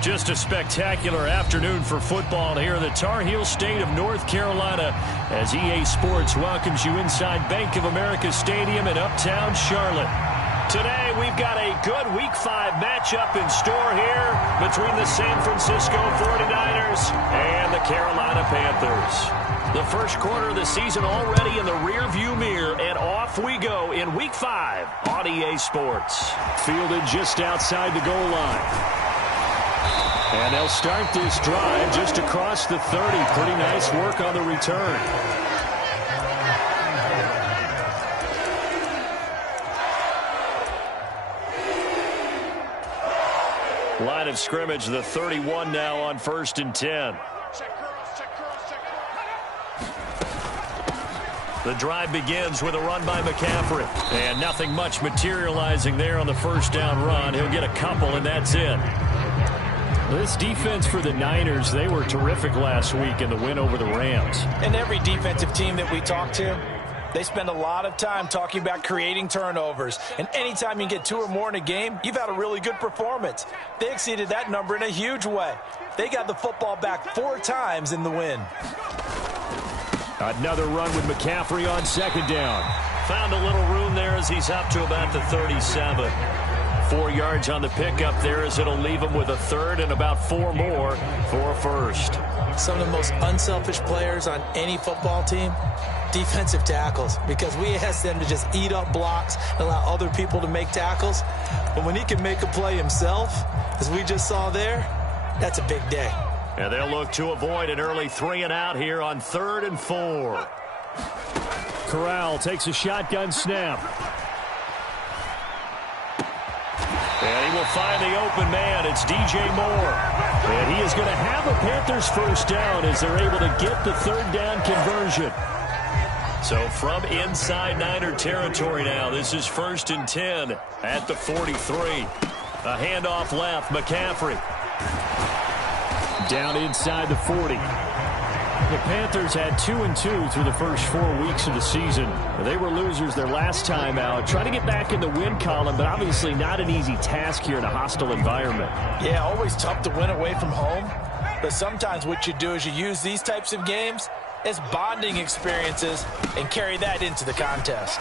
Just a spectacular afternoon for football here in the Tar Heel state of North Carolina as EA Sports welcomes you inside Bank of America Stadium in Uptown Charlotte. Today we've got a good Week 5 matchup in store here between the San Francisco 49ers and the Carolina Panthers. The first quarter of the season already in the rearview mirror, and off we go in Week 5 on EA Sports. Fielded just outside the goal line. And they'll start this drive just across the 30. Pretty nice work on the return. Line of scrimmage, the 31 now on 1st and 10. The drive begins with a run by McCaffrey. And nothing much materializing there on the first down run. He'll get a couple, and that's it. This defense for the Niners, they were terrific last week in the win over the Rams. And every defensive team that we talk to, they spend a lot of time talking about creating turnovers. And anytime you get 2 or more in a game, you've had a really good performance. They exceeded that number in a huge way. They got the football back 4 times in the win. Another run with McCaffrey on 2nd down. Found a little room there as he's up to about the 37. 4 yards on the pickup there as it'll leave him with a 3rd and about 4 more for a first. Some of the most unselfish players on any football team, defensive tackles, because we ask them to just eat up blocks and allow other people to make tackles. But when he can make a play himself, as we just saw there, that's a big day. And they'll look to avoid an early 3 and out here on 3rd and 4. Corral takes a shotgun snap. And he will find the open man. It's DJ Moore. And he is going to have a Panthers first down as they're able to get the 3rd down conversion. So from inside Niner territory now, this is 1st and 10 at the 43. A handoff left, McCaffrey. Down inside the 40. The Panthers had 2-2 through the first 4 weeks of the season. They were losers their last time out. Trying to get back in the win column, but obviously not an easy task here in a hostile environment. Yeah, always tough to win away from home. But sometimes what you do is you use these types of games as bonding experiences and carry that into the contest.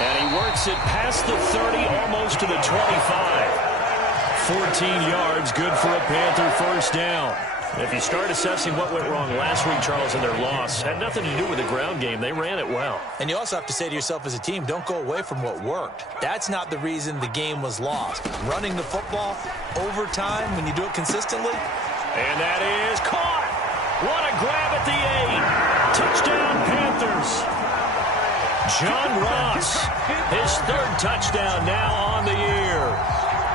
And he works it past the 30, almost to the 25. 14 yards, good for a Panther first down. If you start assessing what went wrong last week, Charles, in their loss, had nothing to do with the ground game. They ran it well. And you also have to say to yourself as a team, don't go away from what worked. That's not the reason the game was lost. Running the football, overtime, when you do it consistently. And that is caught. What a grab at the 8. Touchdown, Panthers. John Ross, his 3rd touchdown now on the year.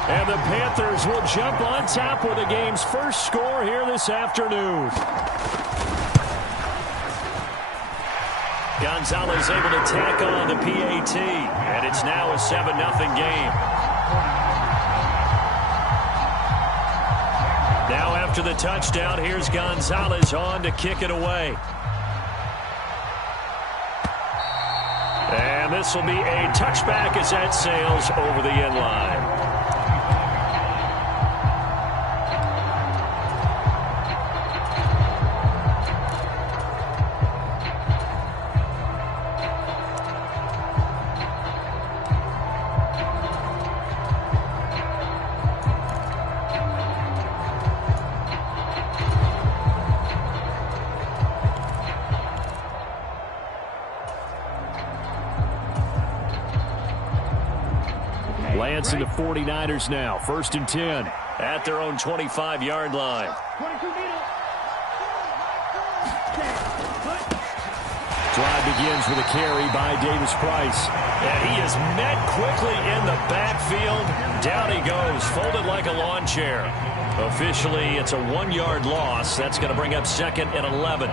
And the Panthers will jump on top with the game's first score here this afternoon. Gonzalez able to tack on the PAT, and it's now a 7-0 game. Now after the touchdown, here's Gonzalez on to kick it away. And this will be a touchback as that sails over the end line. Lancing the 49ers now. 1st and 10 at their own 25-yard line. Drive begins with a carry by Davis Price. And he is met quickly in the backfield. Down he goes, folded like a lawn chair. Officially, it's a 1-yard loss. That's going to bring up 2nd and 11.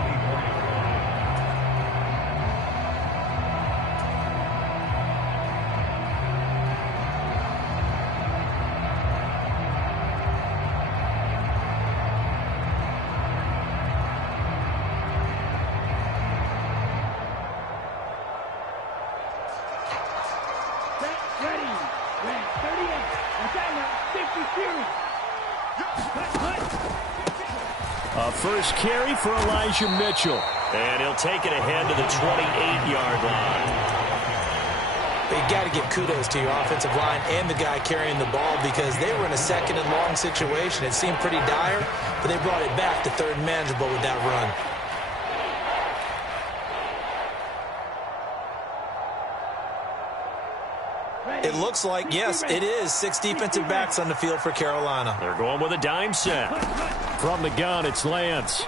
A first carry for Elijah Mitchell. And he'll take it ahead to the 28-yard line. But you got to give kudos to your offensive line and the guy carrying the ball because they were in a second and long situation. It seemed pretty dire, but they brought it back to third and manageable with that run. It looks like, yes, it is 6 defensive backs on the field for Carolina. They're going with a dime set. From the gun, it's Lance.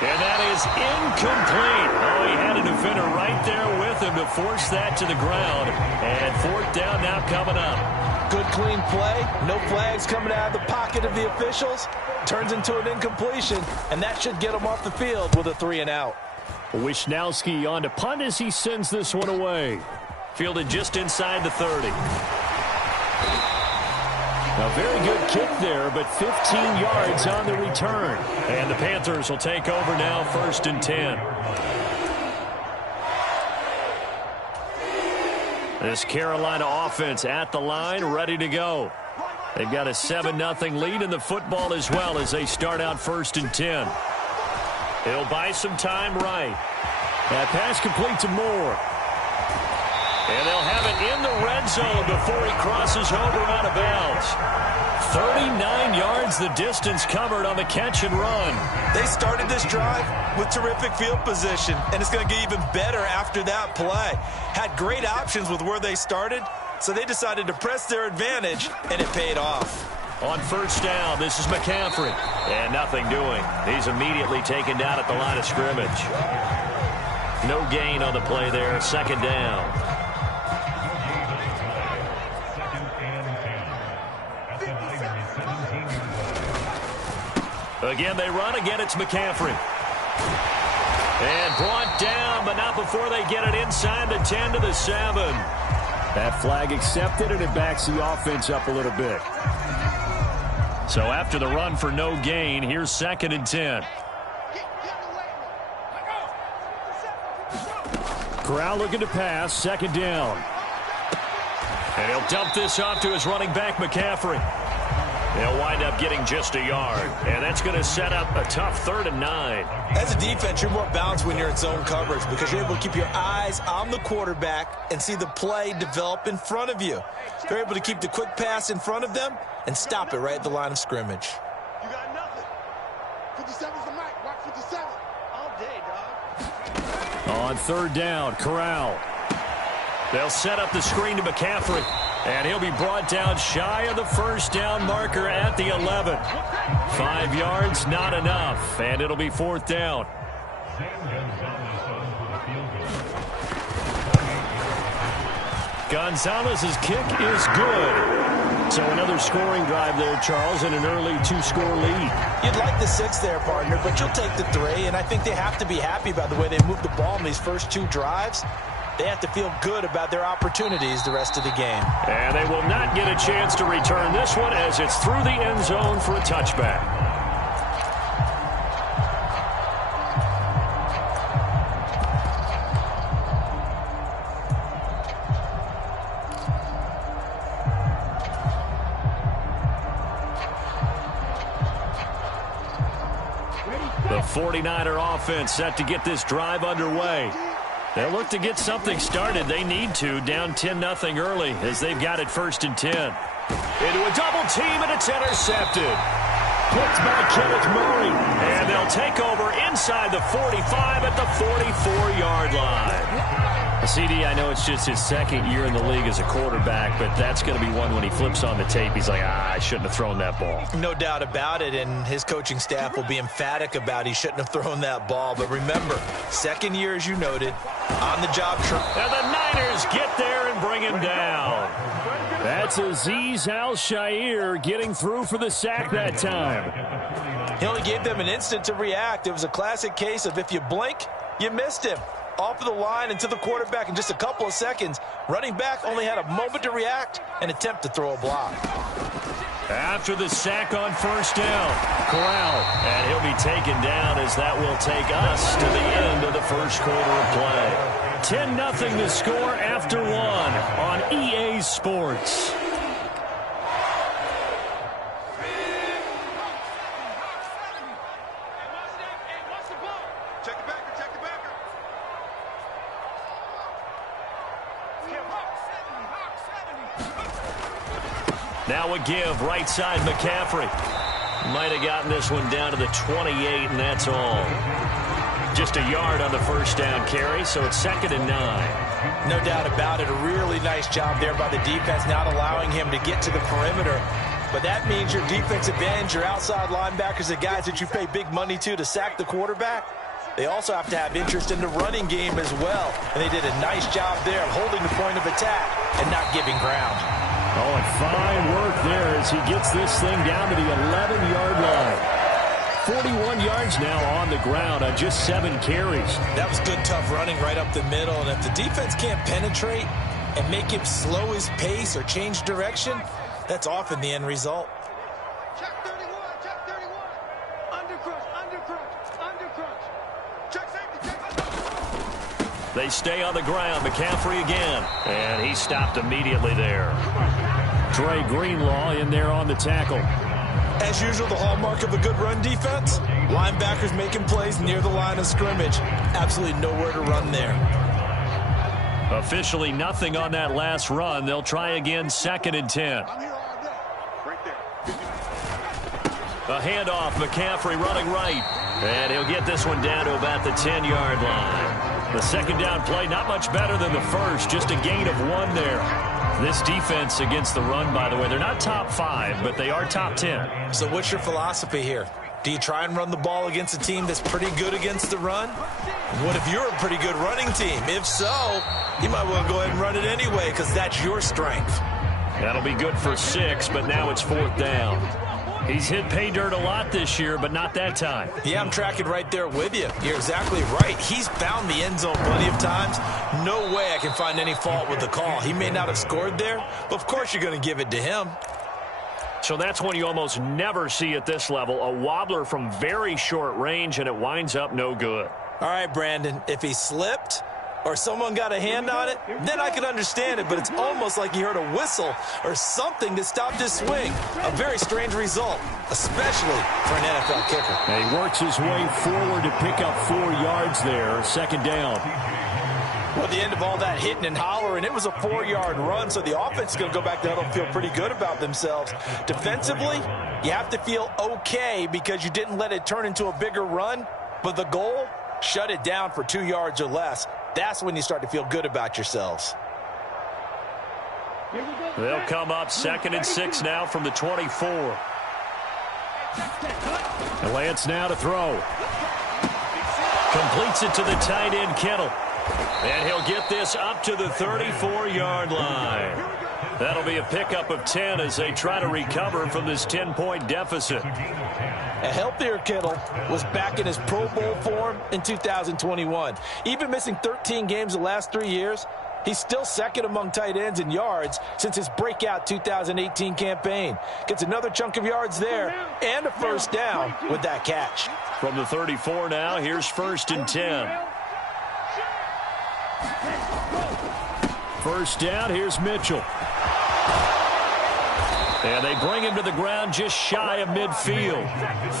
And that is incomplete. Oh, he had a defender right there with him to force that to the ground. And fourth down now coming up. Good, clean play. No flags coming out of the pocket of the officials. Turns into an incompletion, and that should get him off the field with a 3-and-out. Wisnowski on to punt as he sends this one away. Fielded just inside the 30. A very good kick there, but 15 yards on the return. And the Panthers will take over now, 1st and 10. This Carolina offense at the line, ready to go. They've got a 7-0 lead in the football as well as they start out 1st and 10. He'll buy some time right. That pass complete to Moore. And they'll have it in the red zone before he crosses over out of bounds. 39 yards the distance covered on the catch and run. They started this drive with terrific field position, and it's going to get even better after that play. Had great options with where they started, so they decided to press their advantage, and it paid off. On 1st down, this is McCaffrey. And nothing doing. He's immediately taken down at the line of scrimmage. No gain on the play there. 2nd down. Again, they run. Again, it's McCaffrey. And brought down, but not before they get it inside the 10 to the 7. That flag accepted, and it backs the offense up a little bit. So after the run for no gain, here's 2nd and 10. Corral looking to pass, 2nd down. And he'll dump this off to his running back, McCaffrey. They'll wind up getting just a yard. And that's going to set up a tough 3rd and 9. As a defense, you're more balanced when you're in zone coverage because you're able to keep your eyes on the quarterback and see the play develop in front of you. They're able to keep the quick pass in front of them and stop it right at the line of scrimmage. You got nothing. 57's the mic. Watch 57. All day, dog. On 3rd down, Corral. They'll set up the screen to McCaffrey. And he'll be brought down shy of the 1st down marker at the 11. 5 yards, not enough. And it'll be 4th down. Gonzalez's kick is good. So another scoring drive there, Charles, and an early 2-score lead. You'd like the 6 there, partner, but you'll take the 3. And I think they have to be happy about the way they moved the ball in these first 2 drives. They have to feel good about their opportunities the rest of the game. And they will not get a chance to return this one as it's through the end zone for a touchback. The 49er offense set to get this drive underway. They'll look to get something started. They need to, down 10-0 early as they've got it 1st and 10. Into a double team, and it's intercepted. Picked by Kenneth Murray. And they'll take over inside the 45 at the 44-yard line. CD, I know it's just his 2nd year in the league as a quarterback, but that's going to be one when he flips on the tape. He's like, I shouldn't have thrown that ball. No doubt about it, and his coaching staff will be emphatic about he shouldn't have thrown that ball. But remember, 2nd year, as you noted, on-the-job. And the Niners get there and bring him down. That's Azeez Al-Shaair getting through for the sack that time. He only gave them an instant to react. It was a classic case of if you blink, you missed him. Off of the line and to the quarterback in just a couple of seconds. Running back only had a moment to react and attempt to throw a block. After the sack on 1st down, Corral. And he'll be taken down as that will take us to the end of the 1st quarter of play. 10-0 the score after one on EA Sports. Now a give, right side McCaffrey. Might have gotten this one down to the 28, and that's all. Just a yard on the first down carry, so it's 2nd and 9. No doubt about it. A really nice job there by the defense, not allowing him to get to the perimeter. But that means your defensive ends, your outside linebackers, the guys that you pay big money to sack the quarterback, they also have to have interest in the running game as well. And they did a nice job there of holding the point of attack and not giving ground. Oh, and fine work there as he gets this thing down to the 11-yard line. 41 yards now on the ground on just 7 carries. That was good, tough running right up the middle. And if the defense can't penetrate and make him slow his pace or change direction, that's often the end result. Check 31, check 31. Under crunch. Check safety, check. They stay on the ground. McCaffrey again. And he stopped immediately there. Trey Greenlaw in there on the tackle. As usual, the hallmark of a good run defense, linebackers making plays near the line of scrimmage. Absolutely nowhere to run there. Officially nothing on that last run. They'll try again, 2nd and 10. I'm here all day. Right there. A handoff, McCaffrey running right. And he'll get this one down to about the 10-yard line. The second down play, not much better than the first, just a gain of 1 there. This defense against the run, by the way, they're not top 5, but they are top 10. So what's your philosophy here? Do you try and run the ball against a team that's pretty good against the run? What if you're a pretty good running team? If so, you might well go ahead and run it anyway because that's your strength. That'll be good for 6, but now it's 4th down. He's hit pay dirt a lot this year, but not that time. Yeah, I'm tracking right there with you. You're exactly right. He's found the end zone plenty of times. No way I can find any fault with the call. He may not have scored there, but of course you're going to give it to him. So that's one you almost never see at this level. A wobbler from very short range, and it winds up no good. All right, Brandon, if he slipped or someone got a hand on it, then I could understand it, but it's almost like he heard a whistle or something that stopped his swing. A very strange result, especially for an NFL kicker. And he works his way forward to pick up 4 yards there, 2nd down. Well, at the end of all that hitting and hollering, it was a 4-yard run, so the offense is going to go back to huddle and feel pretty good about themselves. Defensively, you have to feel okay because you didn't let it turn into a bigger run, but the goal, shut it down for 2 yards or less. That's when you start to feel good about yourselves. They'll come up 2nd and 6 now from the 24. And Lance now to throw. Completes it to the tight end, Kittle. And he'll get this up to the 34-yard line. That'll be a pickup of 10 as they try to recover from this 10-point deficit. A healthier Kittle was back in his Pro Bowl form in 2021. Even missing 13 games the last 3 years, he's still 2nd among tight ends in yards since his breakout 2018 campaign. Gets another chunk of yards there and a first down with that catch. From the 34 now, here's 1st and 10. First down, here's Mitchell. And they bring him to the ground just shy of midfield.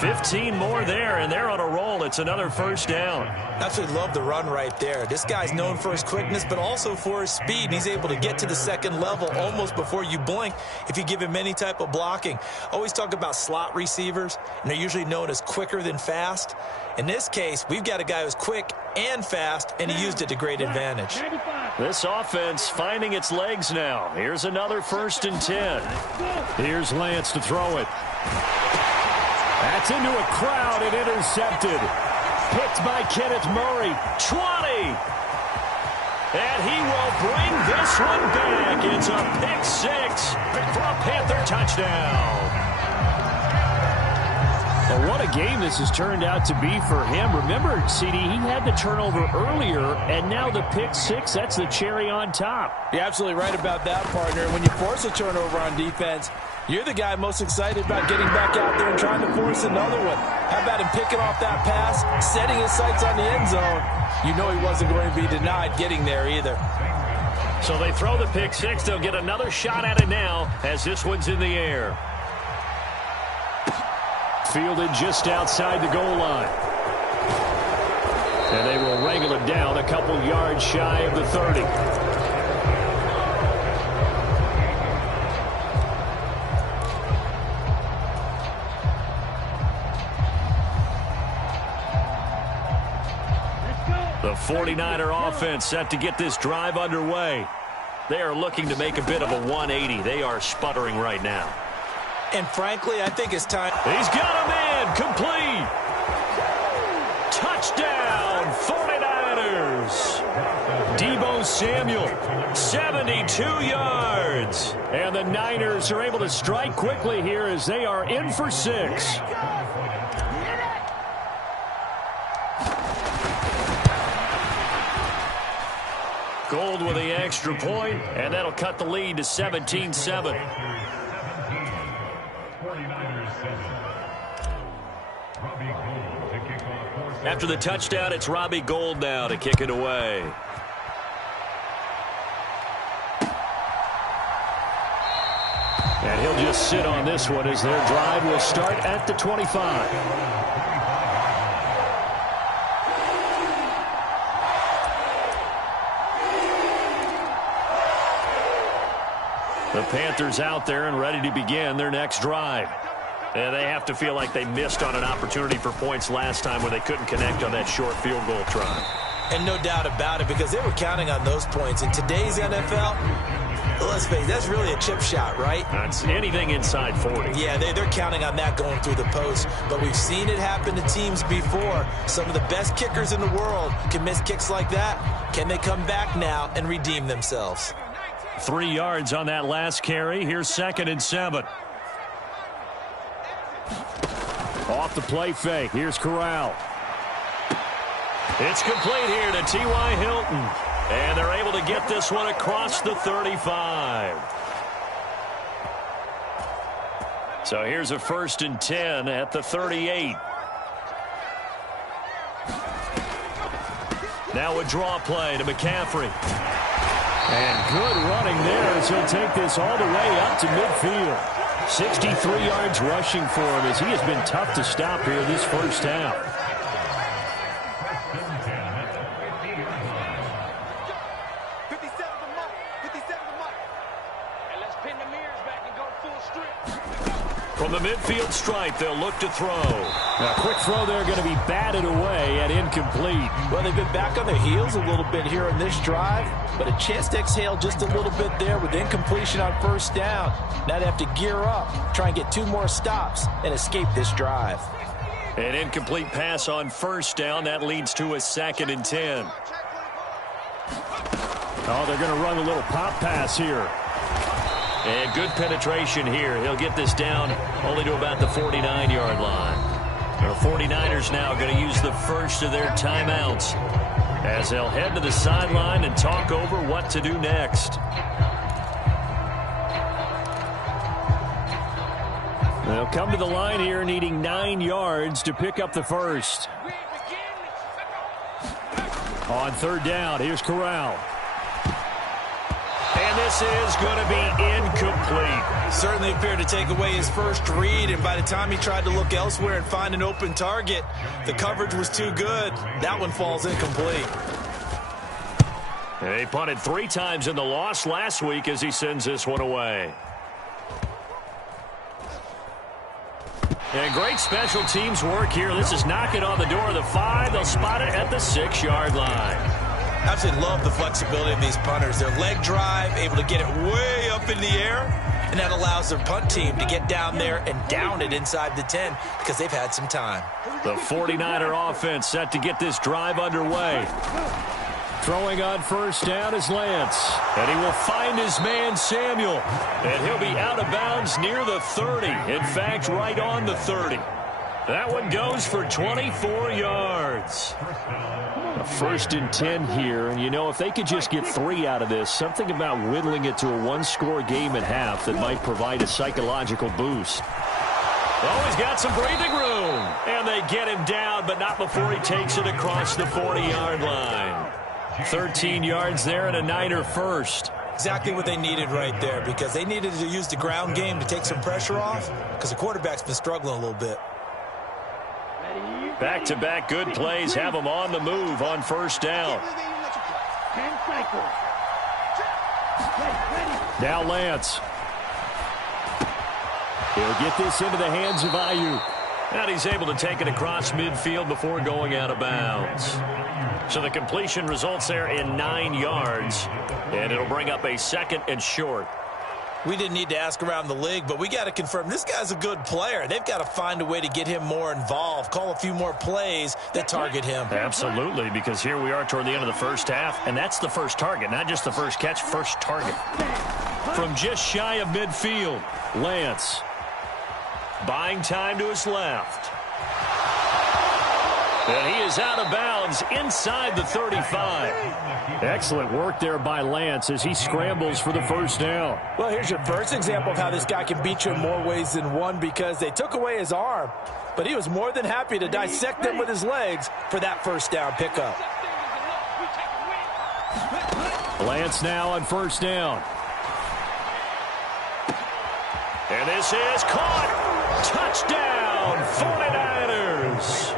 15 more there, and they're on a roll. It's another first down. Absolutely love the run right there. This guy's known for his quickness, but also for his speed. And he's able to get to the 2nd level almost before you blink if you give him any type of blocking. Always talk about slot receivers, and they're usually known as quicker than fast. In this case, we've got a guy who's quick and fast, and he used it to great advantage. This offense finding its legs now. Here's another 1st and 10. Here's Lance to throw it. That's into a crowd and intercepted. Picked by Kenneth Murray. 20. And he will bring this one back. It's a pick 6 for a Panther touchdown. Well, what a game this has turned out to be for him. Remember, CD, he had the turnover earlier, and now the pick 6, that's the cherry on top. You're absolutely right about that, partner. When you force a turnover on defense, You're the guy most excited about getting back out there and trying to force another one. How about him picking off that pass, setting his sights on the end zone? You know he wasn't going to be denied getting there either. So they throw the pick six. They'll get another shot at it now as this one's in the air. Fielded just outside the goal line. And they will wrangle it down a couple yards shy of the 30. The 49er offense set to get this drive underway. They are looking to make a bit of a 180. They are sputtering right now. And frankly, I think it's time. He's got him in. Complete. Touchdown, 49ers. Deebo Samuel, 72 yards. And the Niners are able to strike quickly here as they are in for 6. Gold with the extra point, and that'll cut the lead to 17-7. After the touchdown, it's Robbie Gould now to kick it away. And he'll just sit on this one as their drive will start at the 25. The Panthers out there and ready to begin their next drive. And they have to feel like they missed on an opportunity for points last time when they couldn't connect on that short field goal try. And no doubt about it, because they were counting on those points. In today's NFL, let's face it, that's really a chip shot, right? That's anything inside 40. Yeah, they're counting on that going through the post. But we've seen it happen to teams before. Some of the best kickers in the world can miss kicks like that. Can they come back now and redeem themselves? 3 yards on that last carry. Here's 2nd and 7. Off the play fake. Here's Corral. It's complete here to T.Y. Hilton. And they're able to get this one across the 35. So here's a 1st and 10 at the 38. Now a draw play to McCaffrey. And good running there as he'll take this all the way up to midfield. 63 yards rushing for him as he has been tough to stop here this first half. From the midfield stripe, they'll look to throw. Now, quick throw there going to be batted away at incomplete. Well, they've been back on their heels a little bit here on this drive, but a chance to exhale just a little bit there with incompletion on 1st down. Now they have to gear up, try and get 2 more stops, and escape this drive. An incomplete pass on 1st down. That leads to a 2nd and 10. Oh, they're going to run a little pop pass here. And good penetration here. He'll get this down only to about the 49-yard line. The 49ers now going to use the first of their timeouts as they'll head to the sideline and talk over what to do next. They'll come to the line here needing 9 yards to pick up the first. On 3rd down, here's Corral. And this is going to be incomplete. Certainly appeared to take away his first read, and by the time he tried to look elsewhere and find an open target, the coverage was too good. That one falls incomplete. They punted 3 times in the loss last week as he sends this one away. And great special teams work here. This is knocking on the door of the 5. They'll spot it at the 6-yard line. Absolutely love the flexibility of these punters. Their leg drive, able to get it way up in the air, and that allows their punt team to get down there and down it inside the 10 because they've had some time. The 49er offense set to get this drive underway. Throwing on 1st down is Lance. And he will find his man Samuel. And he'll be out of bounds near the 30. In fact, right on the 30. That one goes for 24 yards. A 1st and 10 here, and you know, if they could just get 3 out of this, something about whittling it to a one-score game at half that might provide a psychological boost. Oh, he's got some breathing room. And they get him down, but not before he takes it across the 40-yard line. 13 yards there and a Niner first. Exactly what they needed right there, because they needed to use the ground game to take some pressure off, because the quarterback's been struggling a little bit. Back-to-back good plays have them on the move on 1st down. Now Lance. He'll get this into the hands of Ayuk. And he's able to take it across midfield before going out of bounds. So the completion results there in 9 yards. And it'll bring up a 2nd and short. We didn't need to ask around the league, but we got to confirm this guy's a good player. They've got to find a way to get him more involved, call a few more plays that target him. Absolutely, because here we are toward the end of the first half, and that's the first target, not just the first catch, first target. From just shy of midfield, Lance. Buying time to his left. And he is out of bounds inside the 35. Excellent work there by Lance as he scrambles for the 1st down. Well, here's your first example of how this guy can beat you in more ways than one, because they took away his arm, but he was more than happy to dissect them with his legs for that 1st down pickup. Lance now on 1st down. And this is caught. Touchdown, 49ers.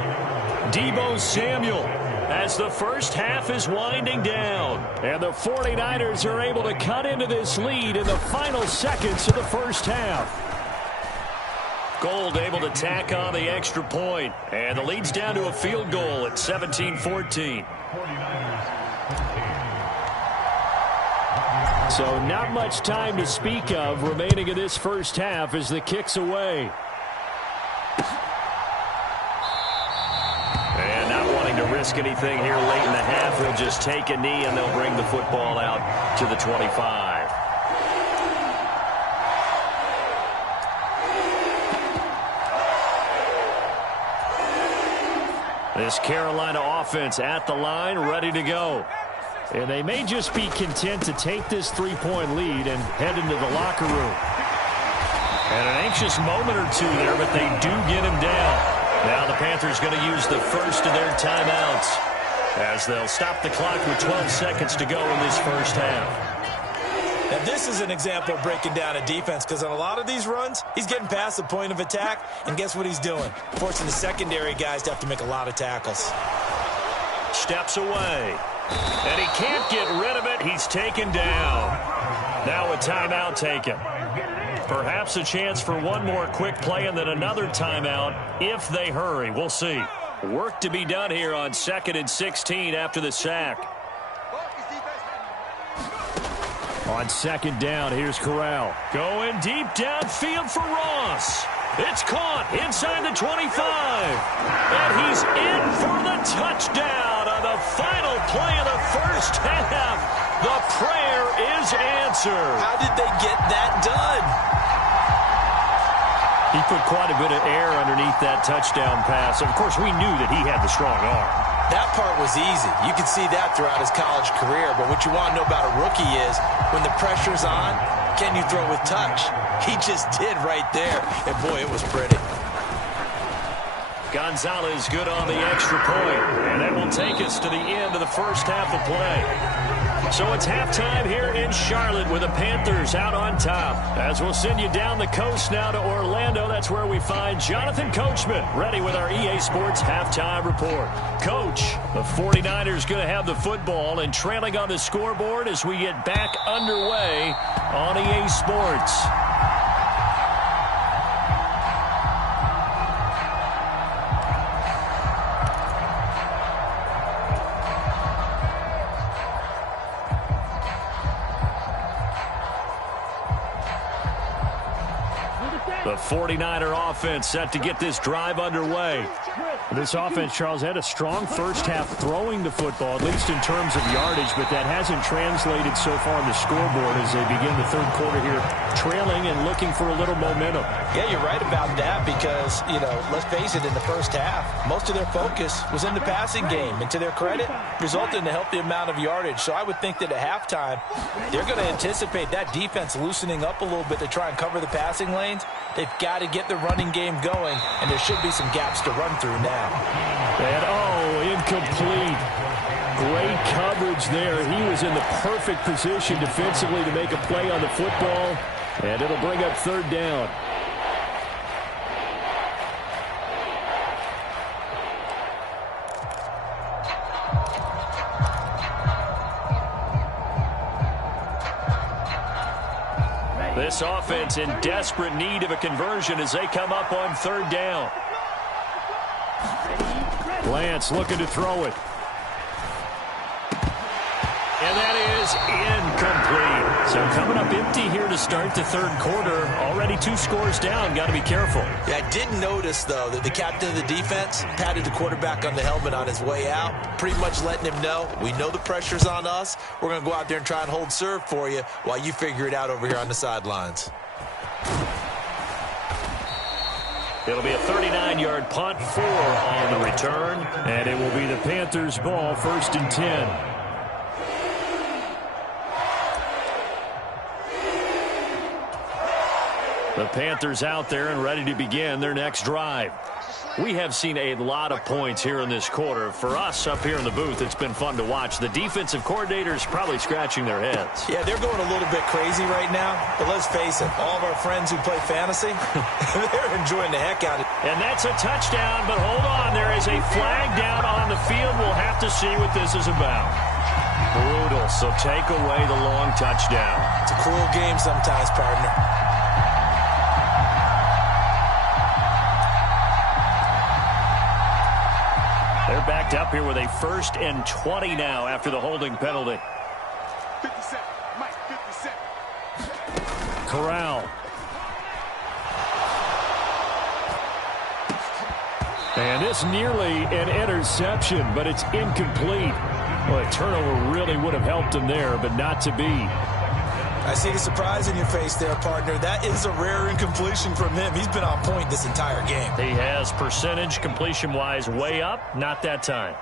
Deebo Samuel as the first half is winding down. And the 49ers are able to cut into this lead in the final seconds of the first half. Gold able to tack on the extra point. And the lead's down to a field goal at 17-14. So not much time to speak of remaining in this first half as the kick's away. And not wanting to risk anything here late in the half, he'll just take a knee and they'll bring the football out to the 25. This Carolina offense at the line, ready to go. And they may just be content to take this 3-point lead and head into the locker room. And an anxious moment or two there, but they do get him down. Now the Panthers going to use the first of their timeouts as they'll stop the clock with 12 seconds to go in this first half. Now this is an example of breaking down a defense, because on a lot of these runs, he's getting past the point of attack, and guess what he's doing? Forcing the secondary guys to have to make a lot of tackles. Steps away. And he can't get rid of it. He's taken down. Now a timeout taken. Perhaps a chance for one more quick play and then another timeout if they hurry. We'll see. Work to be done here on 2nd and 16 after the sack. On 2nd down, here's Corral. Going deep downfield for Ross. It's caught inside the 25. And he's in for the touchdown on the final play of the first half. The prayer is answered. How did they get that done? He put quite a bit of air underneath that touchdown pass. Of course, we knew that he had the strong arm. That part was easy. You could see that throughout his college career. But what you want to know about a rookie is when the pressure's on, can you throw with touch? He just did right there. And, boy, it was pretty. Gonzalez good on the extra point. And that will take us to the end of the first half of play. So it's halftime here in Charlotte with the Panthers out on top. As we'll send you down the coast now to Orlando, that's where we find Jonathan Coachman ready with our EA Sports halftime report. Coach, the 49ers going to have the football and trailing on the scoreboard as we get back underway on EA Sports. The 49er offense set to get this drive underway. This offense, Charles, had a strong first half throwing the football, at least in terms of yardage, but that hasn't translated so far on the scoreboard as they begin the third quarter here, trailing and looking for a little momentum. Yeah, you're right about that because, let's face it, in the first half, most of their focus was in the passing game. And to their credit, resulted in a healthy amount of yardage. So I would think that at halftime, they're going to anticipate that defense loosening up a little bit to try and cover the passing lanes. They've got to get the running game going, and there should be some gaps to run through now. And, incomplete. Great coverage there. He was in the perfect position defensively to make a play on the football, and it'll bring up third down. This offense in desperate need of a conversion as they come up on third down. Lance looking to throw it. And that is incomplete. So coming up empty here to start the third quarter. Already 2 scores down. Got to be careful. Yeah, I did notice, though, that the captain of the defense patted the quarterback on the helmet on his way out, pretty much letting him know, we know the pressure's on us. We're going to go out there and try and hold serve for you while you figure it out over here on the sidelines. It'll be a 39-yard punt, 4 on the return, and it will be the Panthers' ball, 1st and 10. The Panthers out there and ready to begin their next drive. We have seen a lot of points here in this quarter. For us up here in the booth, it's been fun to watch. The defensive coordinators probably scratching their heads. Yeah, they're going a little bit crazy right now. But let's face it, all of our friends who play fantasy, they're enjoying the heck out of it. And that's a touchdown, but hold on. There is a flag down on the field. We'll have to see what this is about. Brutal, so take away the long touchdown. It's a cruel game sometimes, partner. They're backed up here with a 1st and 20 now after the holding penalty. 57, Mike, 57. Corral. And this nearly an interception, but it's incomplete. Well, a turnover really would have helped him there, but not to be. I see the surprise in your face there, partner. That is a rare incompletion from him. He's been on point this entire game. He has percentage completion-wise way up. Not that time.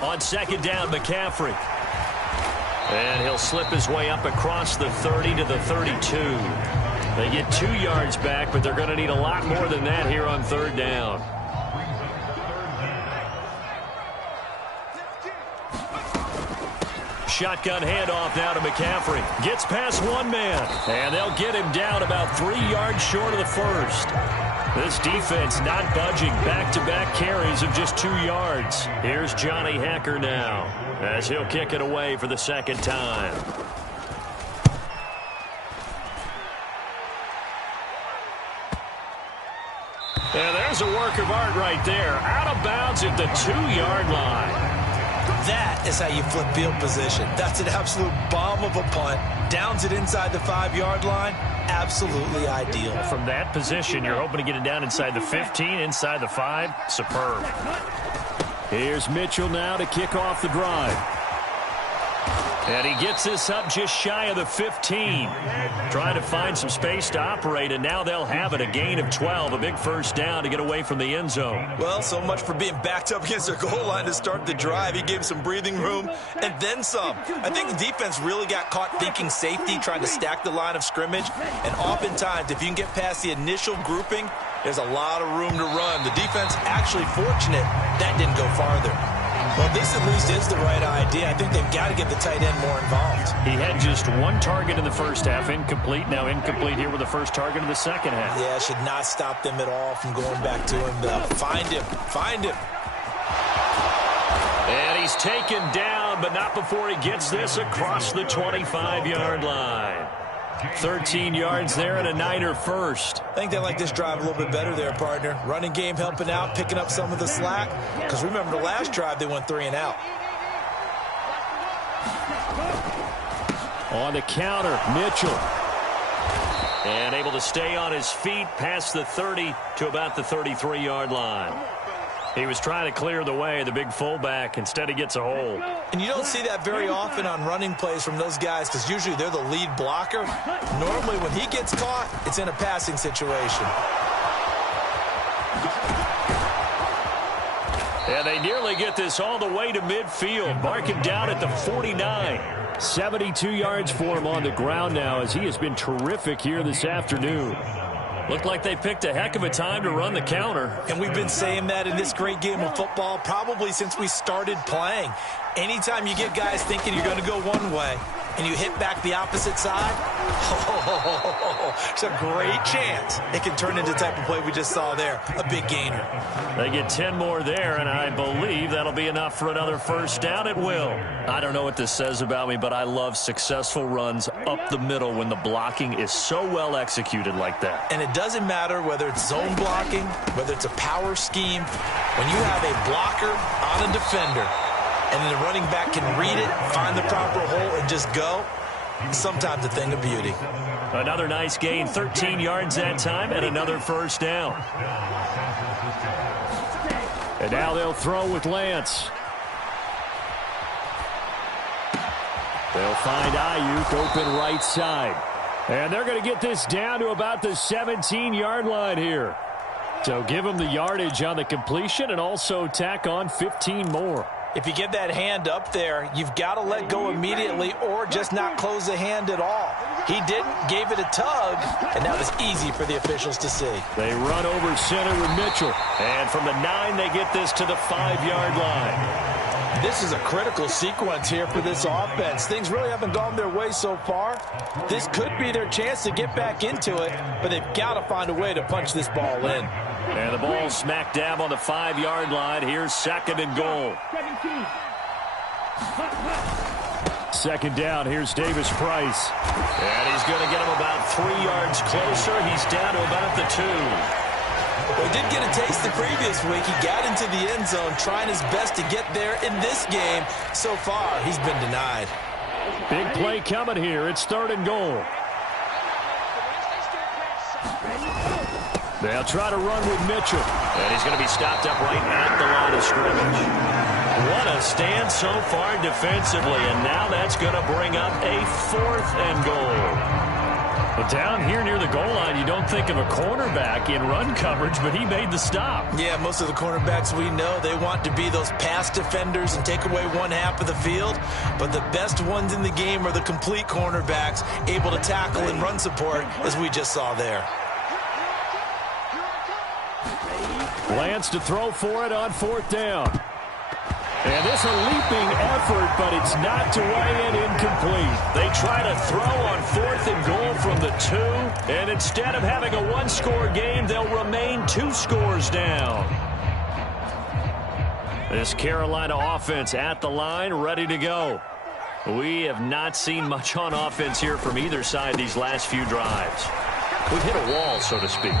On 2nd down, McCaffrey. And he'll slip his way up across the 30 to the 32. They get 2 yards back, but they're going to need a lot more than that here on 3rd down. Shotgun handoff now to McCaffrey. Gets past 1 man. And they'll get him down about 3 yards short of the 1st. This defense not budging. Back-to-back carries of just 2 yards. Here's Johnny Hecker now as he'll kick it away for the 2nd time. And there's a work of art right there. Out of bounds at the 2-yard line. That is how you flip field position. That's an absolute bomb of a punt. Downs it inside the 5-yard line. Absolutely ideal. From that position, you're hoping to get it down inside the 15, inside the 5. Superb. Here's Mitchell now to kick off the drive. And he gets this up just shy of the 15. Trying to find some space to operate, and now they'll have it. A gain of 12, a big 1st down to get away from the end zone. Well, so much for being backed up against their goal line to start the drive. He gave some breathing room and then some. I think the defense really got caught thinking safety, trying to stack the line of scrimmage. And oftentimes, if you can get past the initial grouping, there's a lot of room to run. The defense actually fortunate that didn't go farther. Well, this at least is the right idea. I think they've got to get the tight end more involved. He had just 1 target in the 1st half, incomplete. Now incomplete here with the 1st target of the 2nd half. Yeah, should not stop them at all from going back to him. Find him. Find him. And he's taken down, but not before he gets this across the 25-yard line. 13 yards there and a Niner 1st. I think they like this drive a little bit better there, partner. Running game helping out, picking up some of the slack. Because remember the last drive, they went 3 and out. On the counter, Mitchell. And able to stay on his feet past the 30 to about the 33-yard line. He was trying to clear the way, the big fullback. Instead, he gets a hold. And you don't see that very often on running plays from those guys because usually they're the lead blocker. Normally, when he gets caught, it's in a passing situation. And they nearly get this all the way to midfield. Mark him down at the 49. 72 yards for him on the ground now as he has been terrific here this afternoon. Looked like they picked a heck of a time to run the counter. And we've been saying that in this great game of football probably since we started playing. Anytime you get guys thinking you're going to go one way and you hit back the opposite side, it's a great chance it can turn into the type of play we just saw there, a big gainer. They get 10 more there, and I believe that'll be enough for another first down. It will. I don't know what this says about me, but I love successful runs up the middle when the blocking is so well executed like that. And it doesn't matter whether it's zone blocking, whether it's a power scheme. When you have a blocker on a defender, and then the running back can read it, find the proper hole, and just go, sometimes a thing of beauty. Another nice gain, 13 yards that time, and another first down. And now they'll throw with Lance. They'll find Ayuk open right side. And they're going to get this down to about the 17-yard line here. So give them the yardage on the completion and also tack on 15 more. If you get that hand up there, you've got to let go immediately or just not close the hand at all. He didn't, gave it a tug, and that was easy for the officials to see. They run over center with Mitchell. And from the 9, they get this to the 5-yard line. This is a critical sequence here for this offense. Things really haven't gone their way so far. This could be their chance to get back into it, but they've got to find a way to punch this ball in. And the ball smack dab on the 5-yard line. Here's second and goal. Second down. Here's Davis Price. And he's going to get him about 3 yards closer. He's down to about the 2. Well, he did get a taste the previous week. He got into the end zone trying his best to get there in this game. So far, he's been denied. Big play coming here. It's third and goal. They'll try to run with Mitchell. And he's going to be stopped up right at the line of scrimmage. What a stand so far defensively. And now that's going to bring up a 4th and goal. But down here near the goal line, you don't think of a cornerback in run coverage, but he made the stop. Yeah, most of the cornerbacks we know, they want to be those pass defenders and take away one half of the field. But the best ones in the game are the complete cornerbacks, able to tackle and run support, as we just saw there. Lance to throw for it on 4th down. And this a leaping effort, but it's knocked away and incomplete. They try to throw on 4th and goal from the 2. And instead of having a 1-score game, they'll remain 2 scores down. This Carolina offense at the line, ready to go. We have not seen much on offense here from either side these last few drives. We've hit a wall, so to speak.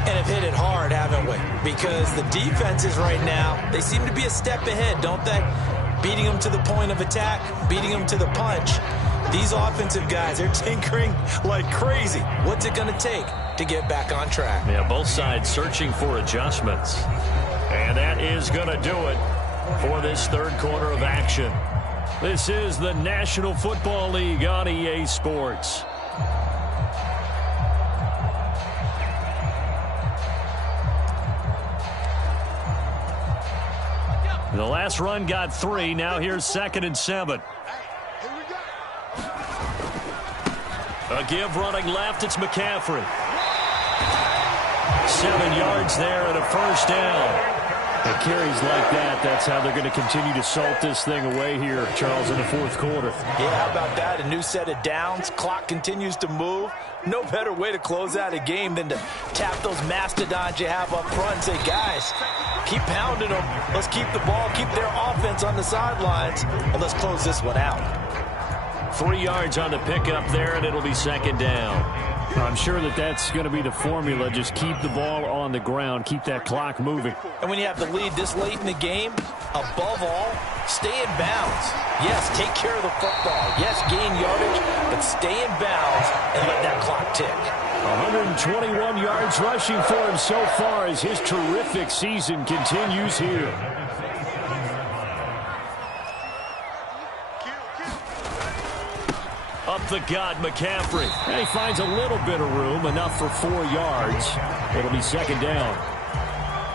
And have hit it hard, haven't we? Because the defenses right now, they seem to be a step ahead, don't they? Beating them to the point of attack, beating them to the punch. These offensive guys are tinkering like crazy. What's it going to take to get back on track? Yeah, both sides searching for adjustments. And that is going to do it for this third quarter of action. This is the National Football League on EA Sports. The last run got 3. Now here's 2nd and 7. A give running left. It's McCaffrey. 7 yards there and a first down. It carries like that. That's how they're going to continue to salt this thing away here, Charles, in the 4th quarter. Yeah, how about that? A new set of downs. Clock continues to move. No better way to close out a game than to tap those mastodons you have up front and say, guys, keep pounding them. Let's keep the ball, keep their offense on the sidelines, and let's close this one out. 3 yards on the pickup there, and it'll be 2nd down. I'm sure that that's going to be the formula. Just keep the ball on the ground. Keep that clock moving. And when you have the lead this late in the game, Above all, stay in bounds. Yes, take care of the football. Yes, gain yardage, but stay in bounds and let that clock tick. 121 yards rushing for him so far as his terrific season continues here. Up the gut, McCaffrey. And he finds a little bit of room, enough for 4 yards. It'll be second down.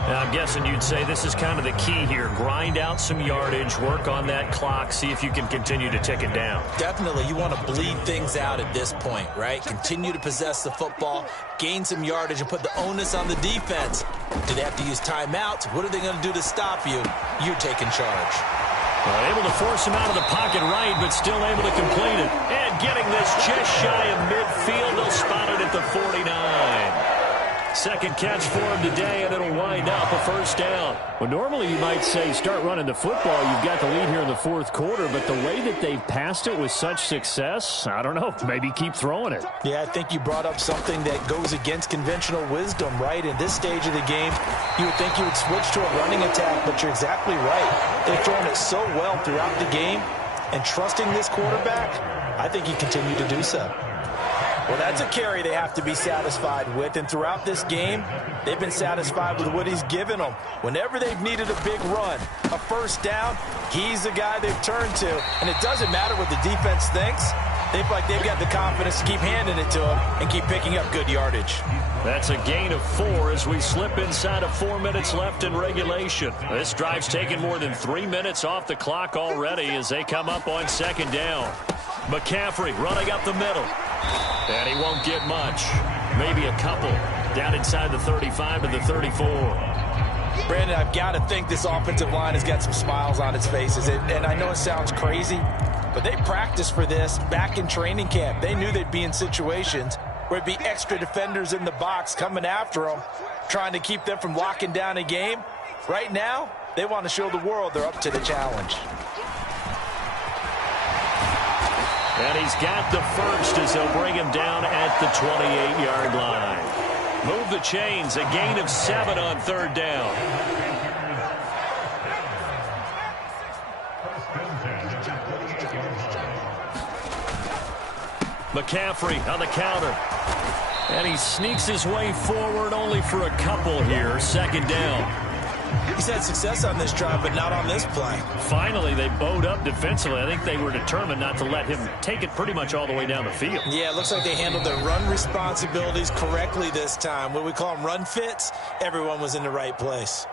Now, I'm guessing you'd say this is kind of the key here. Grind out some yardage, work on that clock, see if you can continue to tick it down. Definitely, you want to bleed things out at this point, right? Continue to possess the football, gain some yardage, and put the onus on the defense. Do they have to use timeouts? What are they going to do to stop you? You're taking charge. Able to force him out of the pocket right, but still able to complete it. And getting this just shy of midfield, they'll spot it at the 49. Second catch for him today, and it'll wind up a first down. Well, normally you might say start running the football. You've got the lead here in the fourth quarter, but the way that they've passed it with such success, I don't know, maybe keep throwing it. Yeah, I think you brought up something that goes against conventional wisdom, right? In this stage of the game, you would think you would switch to a running attack, but you're exactly right. They've thrown it so well throughout the game, and trusting this quarterback, I think you continue to do so. Well, that's a carry they have to be satisfied with, and throughout this game, they've been satisfied with what he's given them. Whenever they've needed a big run, a first down, he's the guy they've turned to, and it doesn't matter what the defense thinks. They feel like they've got the confidence to keep handing it to him and keep picking up good yardage. That's a gain of 4 as we slip inside of 4 minutes left in regulation. This drive's taken more than 3 minutes off the clock already as they come up on second down. McCaffrey running up the middle. And he won't get much. Maybe a couple. Down inside the 35 to the 34. Brandon, I've got to think this offensive line has got some smiles on its faces. And I know it sounds crazy, but they practiced for this back in training camp. They knew they'd be in situations where it'd be extra defenders in the box coming after them, trying to keep them from locking down a game. Right now, they want to show the world they're up to the challenge. And he's got the first as they'll bring him down at the 28-yard line. Move the chains, a gain of 7 on third down. McCaffrey on the counter. And he sneaks his way forward only for a couple here. Second down. He's had success on this drive, but not on this play. Finally, they bowed up defensively. I think they were determined not to let him take it pretty much all the way down the field. Yeah, it looks like they handled their run responsibilities correctly this time. What we call them run fits, everyone was in the right place.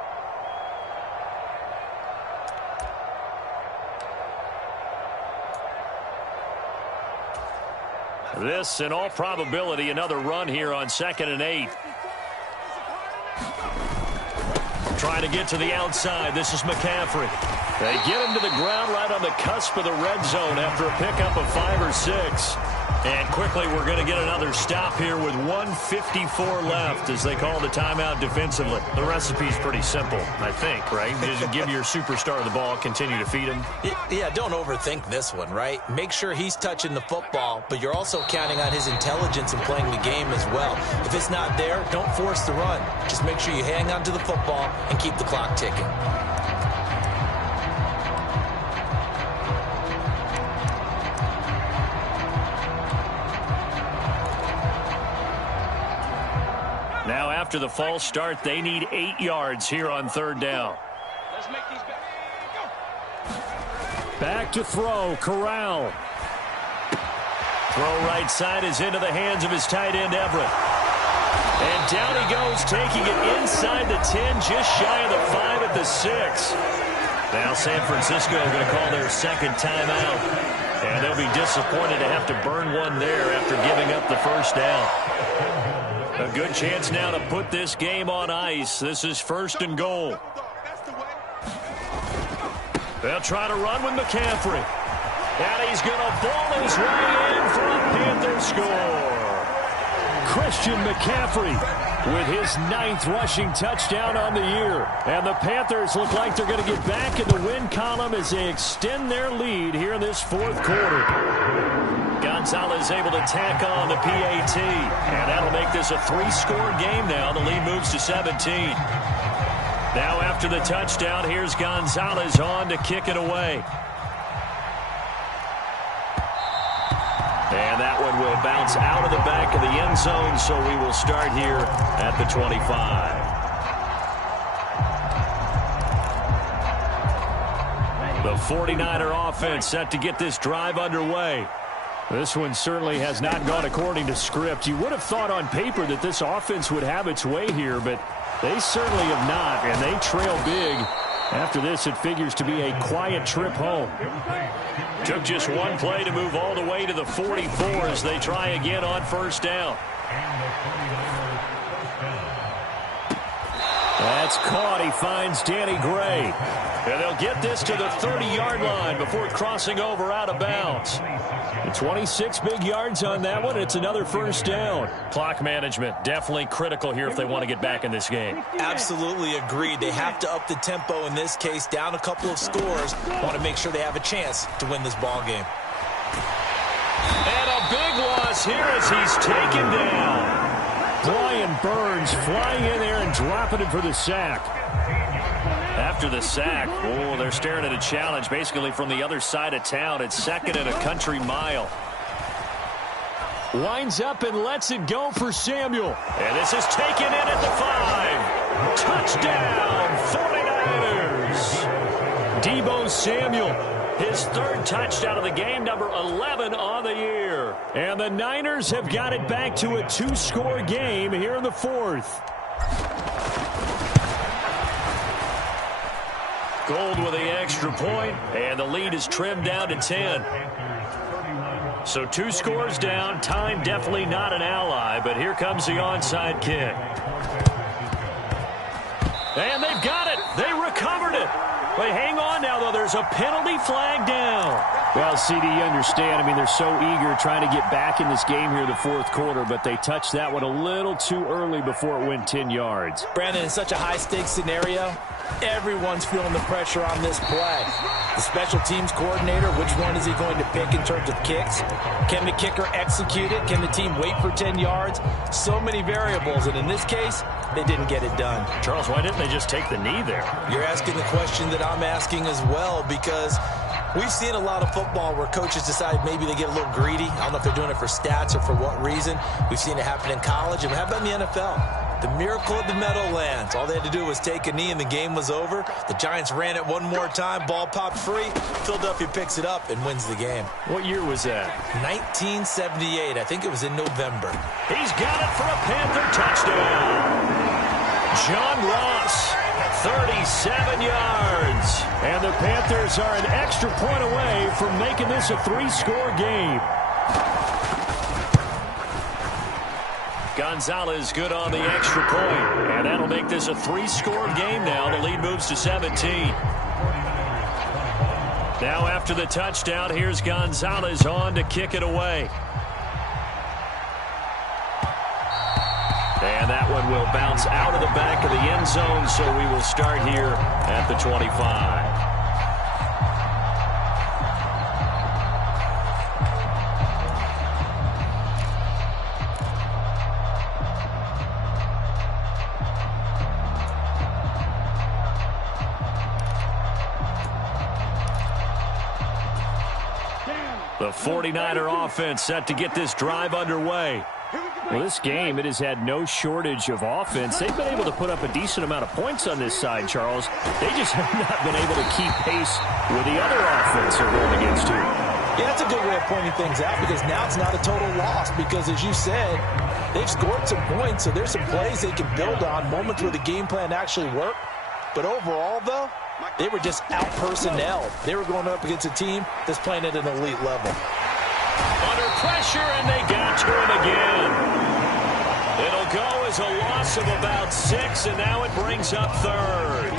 This, in all probability, another run here on 2nd and 8. Trying to get to the outside. This is McCaffrey. They get him to the ground right on the cusp of the red zone after a pickup of 5 or 6. And quickly we're going to get another stop here with 1:54 left as they call the timeout defensively. The recipe's pretty simple, I think, right? Just give your superstar the ball, continue to feed him. Yeah, don't overthink this one, right? Make sure he's touching the football, but you're also counting on his intelligence in playing the game as well. If it's not there, don't force the run. Just make sure you hang on to the football and keep the clock ticking. Now after the false start, they need 8 yards here on third down. Let's make these Back to throw, Corral. Throw right side is into the hands of his tight end, Everett. And down he goes, taking it inside the 10, just shy of the 5 at the 6. Now San Francisco going to call their second timeout. And they'll be disappointed to have to burn one there after giving up the first down. A good chance now to put this game on ice. This is 1st and goal. They'll try to run with McCaffrey. And he's going to ball his way in for a Panther score. Christian McCaffrey with his 9th rushing touchdown on the year. And the Panthers look like they're going to get back in the win column as they extend their lead here in this 4th quarter. Gonzalez able to tack on the PAT. And that'll make this a 3-score game now. The lead moves to 17. Now after the touchdown, here's Gonzalez on to kick it away. And that one will bounce out of the back of the end zone, so we will start here at the 25. The 49er offense set to get this drive underway. This one certainly has not gone according to script. You would have thought on paper that this offense would have its way here, but they certainly have not, and they trail big. After this, it figures to be a quiet trip home. Took just one play to move all the way to the 44 as they try again on first down. That's caught. He finds Danny Gray. And they'll get this to the 30-yard line before crossing over out of bounds. 26 big yards on that one. It's another first down. Clock management definitely critical here if they want to get back in this game. Absolutely agreed. They have to up the tempo in this case, down a couple of scores. Want to make sure they have a chance to win this ball game. And a big loss here as he's taken down. Brian Burns flying in there and dropping him for the sack. After the sack, oh, they're staring at a challenge basically from the other side of town. It's second and a country mile. Winds up and lets it go for Samuel. And this is taken in at the 5. Touchdown, 49ers. Deebo Samuel, his third touchdown of the game, number 11 on the year. And the Niners have got it back to a 2-score game here in the fourth. Gold with the extra point, and the lead is trimmed down to 10. So 2 scores down. Time definitely not an ally, but here comes the onside kick. And they've got it. They recovered it. But hang on now, though. There's a penalty flag down. Well, CD, you understand. I mean, they're so eager trying to get back in this game here in the fourth quarter, but they touched that one a little too early before it went 10 yards. Brandon, in such a high-stakes scenario, everyone's feeling the pressure on this play. The special teams coordinator, which one is he going to pick in terms of kicks? Can the kicker execute it? Can the team wait for 10 yards? So many variables, and in this case, they didn't get it done. Charles, why didn't they just take the knee there? You're asking the question that I'm asking as well, because we've seen a lot of football where coaches decide maybe they get a little greedy. I don't know if they're doing it for stats or for what reason. We've seen it happen in college, and how about in the NFL? The miracle of the Meadowlands. All they had to do was take a knee and the game was over. The Giants ran it one more time. Ball popped free. Philadelphia picks it up and wins the game. What year was that? 1978. I think it was in November. He's got it for a Panther touchdown. John Ross, 37 yards. And the Panthers are an extra point away from making this a 3-score game. Gonzalez good on the extra point, and that'll make this a 3-score game now. The lead moves to 17. Now after the touchdown, here's Gonzalez on to kick it away. And that one will bounce out of the back of the end zone, so we will start here at the 25. The 49er offense set to get this drive underway. Well, this game, it has had no shortage of offense. They've been able to put up a decent amount of points on this side, Charles. They just have not been able to keep pace with the other offense they're going against here. Yeah, that's a good way of pointing things out, because now it's not a total loss, because as you said, they've scored some points, so there's some plays they can build on, moments where the game plan actually worked. But overall, though, they were just out-personnel. They were going up against a team that's playing at an elite level. Under pressure, and they got to him again. It'll go as a loss of about 6, and now it brings up third.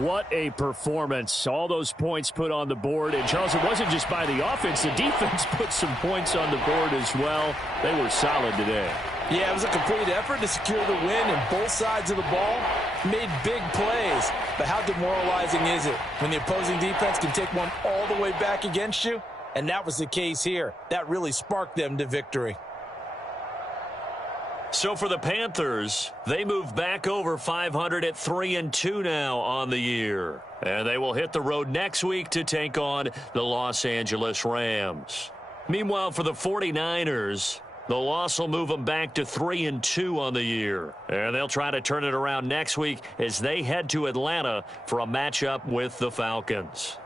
What a performance. All those points put on the board. And, Charles, it wasn't just by the offense. The defense put some points on the board as well. They were solid today. Yeah, it was a complete effort to secure the win, and both sides of the ball made big plays. But how demoralizing is it when the opposing defense can take one all the way back against you? And that was the case here. That really sparked them to victory. So for the Panthers, they move back over 500 at 3-2 now on the year. And they will hit the road next week to take on the Los Angeles Rams. Meanwhile, for the 49ers, the loss will move them back to 3-2 on the year. And they'll try to turn it around next week as they head to Atlanta for a matchup with the Falcons.